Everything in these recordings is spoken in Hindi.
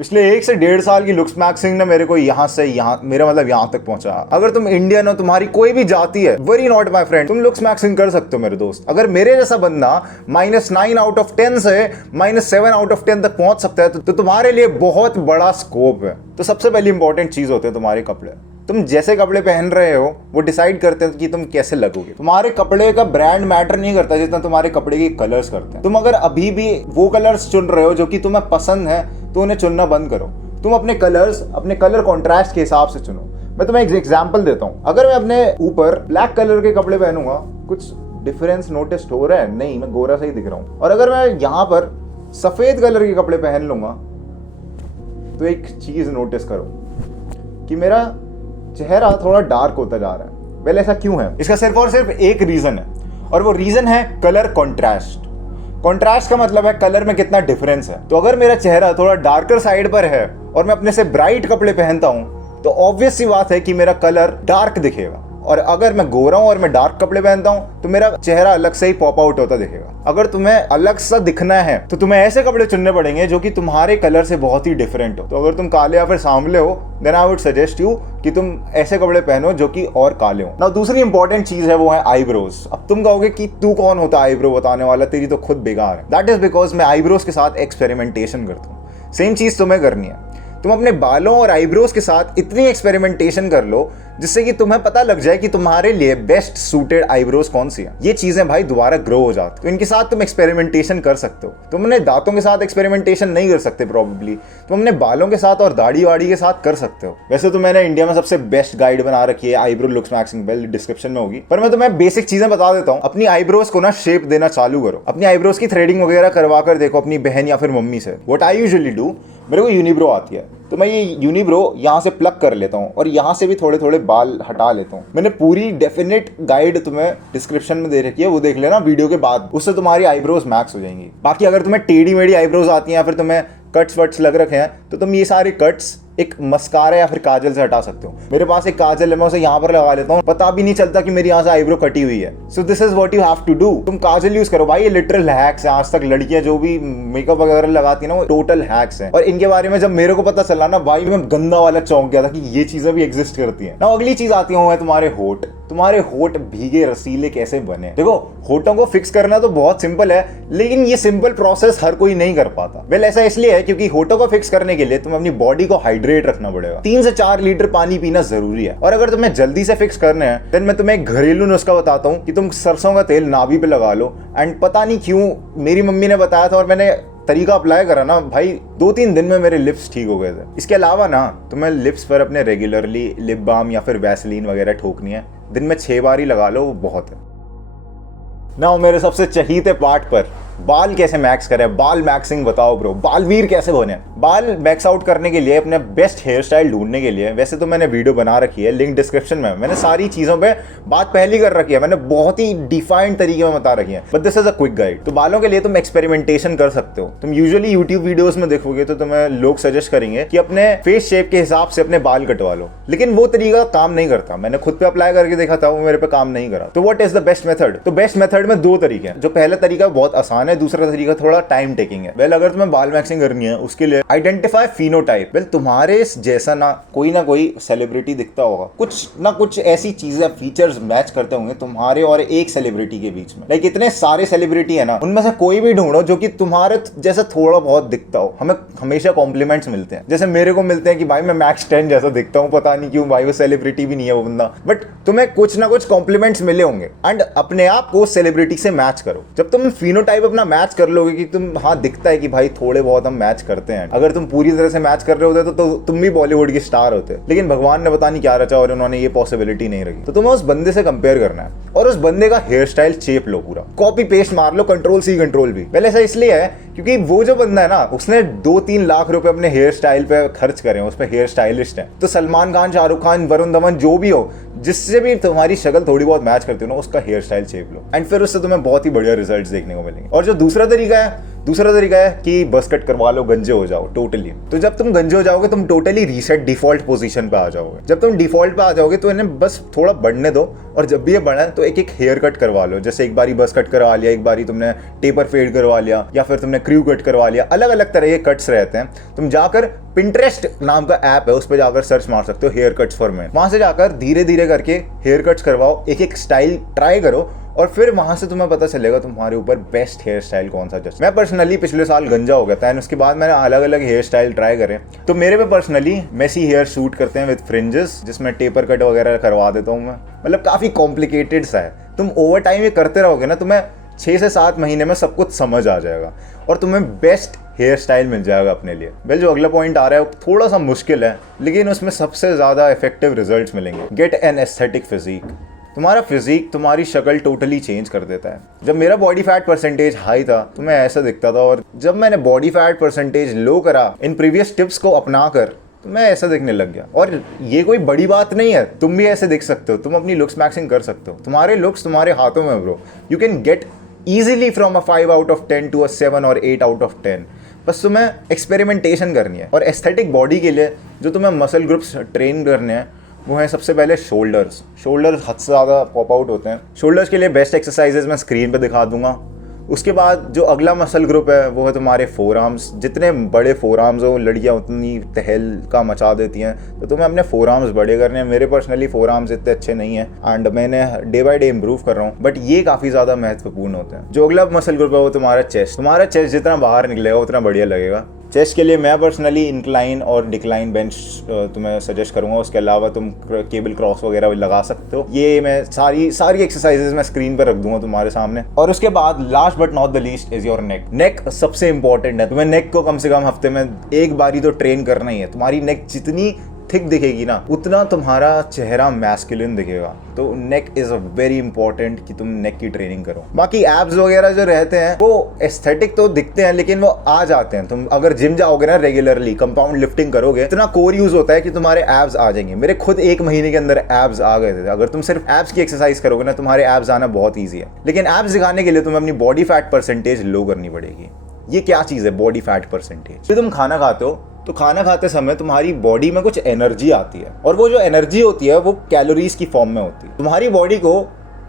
पिछले 1 से 1.5 साल की लुक्स मैक्सिंग ने मेरे को यहाँ से यहाँ, मेरा मतलब यहाँ तक पहुंचा। अगर तुम इंडियन हो, तुम्हारी कोई भी जाति है, वरी नॉट माई फ्रेंड, तुम लुक्स मैक्सिंग कर सकते हो मेरे दोस्त। अगर मेरे जैसा बंदा -9 आउट ऑफ 10 से -7 आउट ऑफ 10 तक पहुंच सकता है तो तुम्हारे लिए बहुत बड़ा स्कोप है। तो सबसे पहली इंपॉर्टेंट चीज होते हैं तुम्हारे कपड़े। तुम जैसे कपड़े पहन रहे हो वो डिसाइड करते हैं कि तुम कैसे लगोगे। तुम्हारे कपड़े का ब्रांड मैटर नहीं करता जितना तुम्हारे कपड़े के कलर्स करते हैं। तुम अगर अभी भी वो कलर्स चुन रहे हो जो कि तुम्हें पसंद है तो उन्हें चुनना बंद करो। तुम अपने कलर्स अपने कलर कॉन्ट्रास्ट के हिसाब से चुनो। मैं तुम्हें एक एग्जांपल देता हूँ। अगर मैं अपने ऊपर ब्लैक कलर के कपड़े पहनूंगा, कुछ डिफरेंस नोटिस हो रहा है? नहीं, मैं गोरा सा ही दिख रहा हूँ। और अगर मैं यहाँ पर सफेद कलर के कपड़े पहन लूंगा तो एक चीज नोटिस करो कि मेरा चेहरा थोड़ा डार्क होता जा रहा है। वेल, ऐसा क्यों है? इसका सिर्फ और सिर्फ एक रीजन है, और वो रीजन है कलर कॉन्ट्रास्ट। कॉन्ट्रास्ट का मतलब है कलर में कितना डिफरेंस है। तो अगर मेरा चेहरा थोड़ा डार्कर साइड पर है और मैं अपने से ब्राइट कपड़े पहनता हूं तो ऑब्वियस सी बात है कि मेरा कलर डार्क दिखेगा। और अगर मैं गोरा हूं और मैं डार्क कपड़े पहनता हूं तो मेरा चेहरा अलग से ही पॉप आउट होता दिखेगा। अगर तुम्हें अलग सा दिखना है तो तुम्हें ऐसे कपड़े चुनने पड़ेंगे जो कि तुम्हारे कलर से बहुत ही डिफरेंट हो। तो अगर तुम काले या फिर सांवले हो then I would suggest you कि तुम ऐसे कपड़े पहनो जो कि और काले हो। नाउ दूसरी इंपॉर्टेंट चीज है वो है आईब्रोज। अब तुम कहोगे कि तू कौन होता है आईब्रो बताने वाला, तेरी तो खुद बेकार है। दैट इज बिकॉज मैं आईब्रोज के साथ एक्सपेरिमेंटेशन करता हूँ। सेम चीज तुम्हें करनी है। तुम अपने बालों और आईब्रोज के साथ इतनी एक्सपेरिमेंटेशन कर लो जिससे कि तुम्हें पता लग जाए कि तुम्हारे लिए बेस्ट सूटेड आईब्रोज कौन सी है। ये चीजें भाई दोबारा ग्रो हो जाती, तो इनके साथ तुम एक्सपेरिमेंटेशन कर सकते हो। तुम अपने दांतों के साथ एक्सपेरिमेंटेशन नहीं कर सकते प्रॉब्ली, तुम अपने बालों के साथ और दाढ़ी वाड़ी के साथ कर सकते हो। वैसे तो मैंने इंडिया में सबसे बेस्ट गाइड बना रखी है आईब्रो लुक्स मैक्सिंग, बेल डिस्क्रिप्शन में होगी, पर मैं तुम्हें बेसिक चीजें बता देता हूँ। अपनी आईब्रोज को ना शेप देना चालू करो। अपनी आईब्रोज की थ्रेडिंग वगैरह करवा कर देखो अपनी बहन या फिर मम्मी से। व्हाट आई यूजुअली डू, मेरे को यूनिब्रो आती है तो मैं ये यूनिब्रो यहाँ से प्लग कर लेता हूँ और यहाँ से भी थोड़े थोड़े बाल हटा लेता हूँ। मैंने पूरी डेफिनेट गाइड तुम्हें डिस्क्रिप्शन में दे रखी है, वो देख लेना वीडियो के बाद, उससे तुम्हारी आईब्रोज मैक्स हो जाएंगी। बाकी अगर तुम्हें टेढ़ी मेढ़ी आईब्रोज आती हैं या फिर तुम्हें कट्स वट्स लग रखे हैं तो तुम ये सारे कट्स एक मस्कारा या फिर काजल से हटा सकते हो। मेरे पास एक काजल है, मैं उसे यहाँ पर लगा लेता हूँ, पता भी नहीं चलता कि मेरी यहाँ से आईब्रो कटी हुई है। So this is what you have to do. तुम काजल यूज करो भाई, ये लिटरल हैक्स है। आज तक लड़कियां जो भी मेकअप वगैरह लगाती है ना वो टोटल हैक्स है। और इनके बारे में जब मेरे को पता चला ना भाई, मैं गंदा वाला चौंक गया था कि ये चीजें भी एग्जिस्ट करती है ना। अगली चीज आती है तुम्हारे होठ। तुम्हारे होठ भीगे रसीले कैसे बने? देखो, होठों को फिक्स करना तो बहुत सिंपल है, लेकिन ये सिंपल प्रोसेस हर कोई नहीं कर पाता। वेल, ऐसा इसलिए है क्योंकि होठों को फिक्स करने के लिए तुम्हें अपनी बॉडी को हाइड्रेट रखना पड़ेगा। 3 से 4 लीटर पानी पीना जरूरी है। और अगर तुम्हें जल्दी से फिक्स करना है देन मैं तुम्हें एक घरेलू नुस्खा बताता हूँ कि तुम सरसों का तेल नाभि पे लगा लो। एंड पता नहीं क्यों मेरी मम्मी ने बताया था और मैंने तरीका अप्लाई करा ना भाई, 2-3 दिन में मेरे लिप्स ठीक हो गए थे। इसके अलावा ना तुम्हें लिप्स पर अपने रेगुलरली लिप बाम या फिर वैसलीन वगैरह ठोकनी है। दिन में 6 बार ही लगा लो, वो बहुत है ना। मेरे सबसे चहीते पार्ट पर, बाल कैसे मैक्स करें, बाल मैक्सिंग बताओ ब्रो, बाल वीर कैसे बने। बाल मैक्स आउट करने के लिए, अपने बेस्ट हेयर स्टाइल ढूंढने के लिए वैसे तो मैंने वीडियो बना रखी है, लिंक डिस्क्रिप्शन में। मैंने सारी चीजों पे बात पहले कर रखी है, मैंने बहुत ही डिफाइंड तरीके में बता रखी है, but this is a quick guide. तो बालों के लिए तुम एक्सपेरिमेंटेशन कर सकते हो। तुम यूजुअली यूट्यूब वीडियोस में देखोगे तो तुम्हें लोग सजेस्ट करेंगे कि अपने फेस शेप के हिसाब से अपने बाल कटवा लो, लेकिन वो तरीका काम नहीं करता। मैंने खुद पे अप्लाई करके देखा था, वो मेरे पे काम नहीं करा। तो what is the best method? तो बेस्ट मेथड में 2 तरीके हैं। जो पहला तरीका बहुत आसान है, दूसरा तरीका थोड़ा टाइम टेकिंग है। वेल, अगर तुम्हें बाल मैक्सिंग करनी है उसके लिए आइडेंटिफाई फिनोटाइप। वेल, तुम्हारे जैसा ना कोई सेलिब्रिटी दिखता होगा, कुछ ना कुछ ऐसी चीजें फीचर्स मैच करते होंगे तुम्हारे और एक सेलिब्रिटी के बीच में। लाइक इतने सारे सेलिब्रिटी है ना, उनमें से कोई भी ढूंढो जो कि तुम्हारे जैसा थोड़ा बहुत दिखता हो। हमें हमेशा कॉम्प्लीमेंट्स मिलते हैं, जैसे मेरे को मिलते हैं कि भाई मैं मैक्स 10 जैसा दिखता हूँ, पता नहीं क्यों भाई, वो सेलिब्रिटी भी नहीं है वो बंदा, बट तुम्हें कुछ ना कुछ कॉम्प्लीमेंट्स मिले होंगे। एंड अपने आप को सेलिब्रिटी से मैच करो। जब तुम फिनोटाइप अपना मैच कर लोगे कि तुम हाँ दिखता है कि भाई थोड़े बहुत हम मैच करते हैं, अगर तुम पूरी तरह से मैच कर रहे होते तो तुम भी बॉलीवुड की स्टार होते, लेकिन भगवान ने पता नहीं क्या रचा और उन्होंने ये पॉसिबिलिटी नहीं रखी। तो तुम्हें उस बंदे से कंपेयर करना है और उस बंदे का हेयर स्टाइल चेप लो, पूरा कॉपी पेस्ट मार लो, Ctrl+C Ctrl+V। पहले ऐसा इसलिए है क्योंकि वो जो बंदा है ना, उसने 2-3 लाख रुपए अपने हेयर स्टाइल पे खर्च करे, उस पे हेयर स्टाइलिस्ट है। तो सलमान खान, शाहरुख खान, वरुण धवन जो भी हो, जिससे भी तुम्हारी शक्ल थोड़ी बहुत मैच करती हो ना, उसका हेयर स्टाइल चेप लो एंड फिर उससे तुम्हें बहुत ही बढ़िया रिजल्ट्स देखने को मिलेंगे। और जो दूसरा तरीका है दूसरा तरीका है कि बस कट करवा लो, गंजे हो जाओ टोटली। तो जब तुम गंजे हो जाओगे तुम टोटली रीसेट डिफॉल्ट पोजीशन पे आ जाओगे। जब तुम डिफॉल्ट पे आ जाओगे तो इन्हें बस थोड़ा बढ़ने दो, और जब भी ये बढ़ा तो एक एक हेयर कट करवा लो। जैसे एक बारी बस कट करवा लिया, एक बारी तुमने टेपर फेड करवा लिया, या फिर तुमने क्रू कट करवा लिया। अलग अलग तरह के कट्स रहते हैं। तुम जाकर पिंटरेस्ट नाम का ऐप है, उस पर जाकर सर्च मार सकते हो हेयर कट्स फॉर मेन। वहां से जाकर धीरे धीरे करके हेयर कट्स करवाओ, एक एक स्टाइल ट्राई करो, और फिर वहां से तुम्हें पता चलेगा तुम्हारे ऊपर बेस्ट हेयर स्टाइल कौन सा जस्ट। मैं पर्सनली पिछले साल गंजा हो गया था, एंड उसके बाद मैंने अलग अलग हेयर स्टाइल ट्राई करे। तो मेरे पे पर्सनली मेसी हेयर शूट करते हैं विद फ्रिंजेस, जिसमें टेपर कट वगैरह करवा देता हूँ मैं। मतलब काफी कॉम्प्लिकेटेड सा है। तुम ओवर टाइम ये करते रहोगे ना, तुम्हें 6 से 7 महीने में सब कुछ समझ आ जाएगा और तुम्हें बेस्ट हेयर स्टाइल मिल जाएगा अपने लिए। वेल, जो अगला पॉइंट आ रहा है वो थोड़ा सा मुश्किल है, लेकिन उसमें सबसे ज्यादा इफेक्टिव रिजल्ट्स मिलेंगे। Get an aesthetic physique. तुम्हारा फिजिक तुम्हारी शक्ल टोटली चेंज कर देता है। जब मेरा बॉडी फैट परसेंटेज हाई था तो मैं ऐसा दिखता था, और जब मैंने बॉडी फैट परसेंटेज लो करा इन प्रीवियस टिप्स को अपना कर, तो मैं ऐसा दिखने लग गया। और ये कोई बड़ी बात नहीं है, तुम भी ऐसे दिख सकते हो। तुम अपनी लुक्स मैक्सिंग कर सकते हो। तुम्हारे लुक्स तुम्हारे हाथों में bro. You can get easily from a 5 out of 10 to a 7 और 8 out of 10। बस तुम्हें एक्सपेरिमेंटेशन करनी है। और एस्थेटिक बॉडी के लिए जो तुम्हें मसल ग्रुप्स ट्रेन करने हैं वो है सबसे पहले शोल्डर्स। शोल्डर्स हद से ज़्यादा पॉप आउट होते हैं। शोल्डर्स के लिए बेस्ट एक्सरसाइजेज मैं स्क्रीन पे दिखा दूंगा। उसके बाद जो अगला मसल ग्रुप है वो है तुम्हारे फोर आर्म्स। जितने बड़े फोर आर्म्स हो, लड़कियाँ उतनी तहलका मचा देती हैं, तो तुम्हें अपने फोर आर्म्स बड़े करने हैं। मेरे पर्सनली फोर आर्म्स इतने अच्छे नहीं हैं, एंड मैंने डे बाय डे इंप्रूव कर रहा हूँ, बट ये काफ़ी ज़्यादा महत्वपूर्ण होते हैं। जो अगला मसल ग्रुप है वो तुम्हारा चेस्ट। तुम्हारा चेस्ट जितना बाहर निकलेगा उतना बढ़िया लगेगा। चेस्ट के लिए मैं पर्सनली इंक्लाइन और डिक्लाइन बेंच तुम्हें सजेस्ट करूंगा। उसके अलावा तुम केबल क्रॉस वगैरह लगा सकते हो। ये मैं सारी एक्सरसाइजेज मैं स्क्रीन पर रख दूंगा तुम्हारे सामने। और उसके बाद last but not the least is your neck. Neck सबसे इंपॉर्टेंट है। तुम्हें नेक को कम से कम हफ्ते में एक बारी तो ट्रेन करना ही है। तुम्हारी नेक जितनी थिक दिखेगी ना, उतना तुम्हारा चेहरा मैस्कुलिन दिखेगा। तो neck is a very important कि तुम नेक की ट्रेनिंग करो। बाकी एब्स वगैरह जो रहते हैं वो एस्थेटिक तो दिखते हैं, लेकिन वो आ जाते हैं। तुम अगर जिम जाओगे ना रेगुलरली, कंपाउंड लिफ्टिंग करोगे, इतना कोर यूज होता है कि तुम्हारे एब्स आ जाएंगे। मेरे खुद 1 महीने के अंदर एब्स आ गए थे। अगर तुम सिर्फ एब्स की एक्सरसाइज करोगे ना, तुम्हारे एब्स आना बहुत ईजी है। लेकिन एब्स दिखाने के लिए तुम्हें अपनी बॉडी फैट परसेंटेज लो करनी पड़ेगी। ये क्या चीज है बॉडी फैट परसेंटेज? जब तुम खाना खाते हो तो खाना खाते समय तुम्हारी बॉडी में कुछ एनर्जी आती है, और वो जो एनर्जी होती है वो कैलोरीज की फॉर्म में होती है। तुम्हारी बॉडी को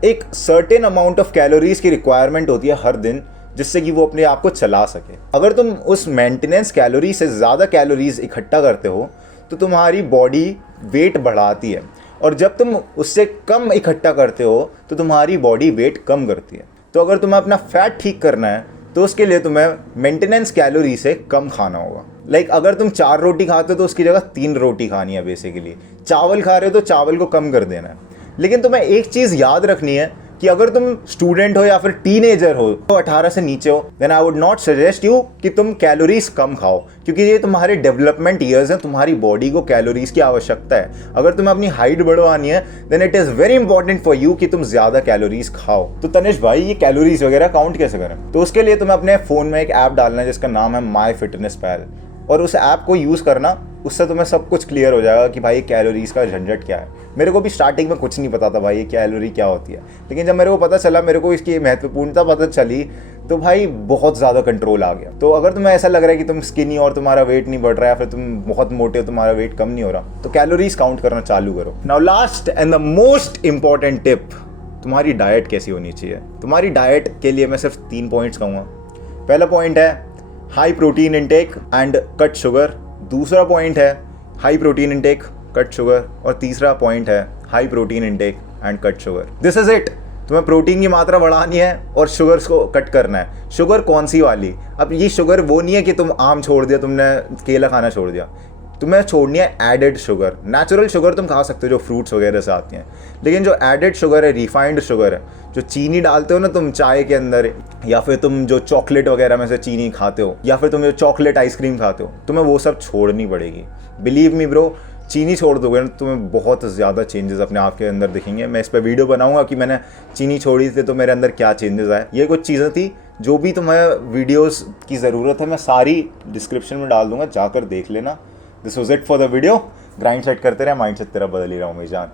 एक सर्टेन अमाउंट ऑफ कैलोरीज की रिक्वायरमेंट होती है हर दिन, जिससे कि वो अपने आप को चला सके। अगर तुम उस मेंटेनेंस कैलोरी से ज़्यादा कैलोरीज इकट्ठा करते हो तो तुम्हारी बॉडी वेट बढ़ाती है, और जब तुम उससे कम इकट्ठा करते हो तो तुम्हारी बॉडी वेट कम करती है। तो अगर तुम्हें अपना फैट ठीक करना है तो उसके लिए तुम्हें मेंटेनेंस कैलोरी से कम खाना होगा। लाइक अगर तुम 4 रोटी खाते हो तो उसकी जगह 3 रोटी खानी है। बेसिकली चावल खा रहे हो तो चावल को कम कर देना है। लेकिन तुम्हें एक चीज़ याद रखनी है कि अगर तुम स्टूडेंट हो या फिर टीनेजर हो, तो 18 से नीचे हो, then I would not suggest you कि तुम कैलोरीज कम खाओ, क्योंकि ये तुम्हारे डेवलपमेंट ईयर्स हैं। तुम्हारी बॉडी को कैलोरीज की आवश्यकता है। अगर तुम्हें अपनी हाइट बढ़वानी है then it is very important for you कि तुम ज़्यादा कैलोरीज खाओ। तो तनिष भाई, ये कैलोरीज वगैरह काउंट कैसे करें? तो उसके लिए तुम्हें अपने फ़ोन में एक ऐप डालना है जिसका नाम है माई फिटनेस पैल, और उस ऐप को यूज़ करना। उससे तुम्हें सब कुछ क्लियर हो जाएगा कि भाई कैलोरीज का झंझट क्या है। मेरे को भी स्टार्टिंग में कुछ नहीं पता था भाई ये कैलोरी क्या होती है, लेकिन जब मेरे को पता चला, मेरे को इसकी महत्वपूर्णता पता चली, तो भाई बहुत ज़्यादा कंट्रोल आ गया। तो अगर तुम्हें ऐसा लग रहा है कि तुम स्किनी और तुम्हारा वेट नहीं बढ़ रहा है, या फिर तुम बहुत मोटे हो, तुम्हारा वेट कम नहीं हो रहा, तो कैलोरीज काउंट करना चालू करो। Now last and the most important tip, तुम्हारी डाइट कैसी होनी चाहिए। तुम्हारी डाइट के लिए मैं सिर्फ 3 पॉइंट्स कहूँगा। पहला पॉइंट है high protein intake and cut sugar. दूसरा पॉइंट है high protein intake, cut sugar. और तीसरा पॉइंट है high protein intake and cut sugar. This is it. तुम्हें प्रोटीन की मात्रा बढ़ानी है और शुगर्स को कट करना है। शुगर कौन सी वाली? अब ये शुगर वो नहीं है कि तुम आम छोड़ दिया, तुमने केला खाना छोड़ दिया। तुम्हें छोड़नी है एडेड शुगर। नेचुरल शुगर तुम खा सकते हो जो फ्रूट्स वगैरह से आती हैं, लेकिन जो एडेड शुगर है, रिफाइंड शुगर है, जो चीनी डालते हो ना तुम चाय के अंदर, या फिर तुम जो चॉकलेट वगैरह में से चीनी खाते हो, या फिर तुम जो चॉकलेट आइसक्रीम खाते हो, तुम्हें वो सब छोड़नी पड़ेगी। बिलीव मी ब्रो, चीनी छोड़ दोगे ना तुम्हें बहुत ज़्यादा चेंजेस अपने आप के अंदर दिखेंगे। मैं इस पर वीडियो बनाऊंगा कि मैंने चीनी छोड़ी थी तो मेरे अंदर क्या चेंजेस आए। ये कुछ चीज़ें थी जो भी तुम्हें वीडियोस की ज़रूरत है, मैं सारी डिस्क्रिप्शन में डाल दूंगा, जाकर देख लेना। This was it for the video. Grind set करते रहे, माइंड सेट तेरा बदल ही रहा हूँ मेरी जान।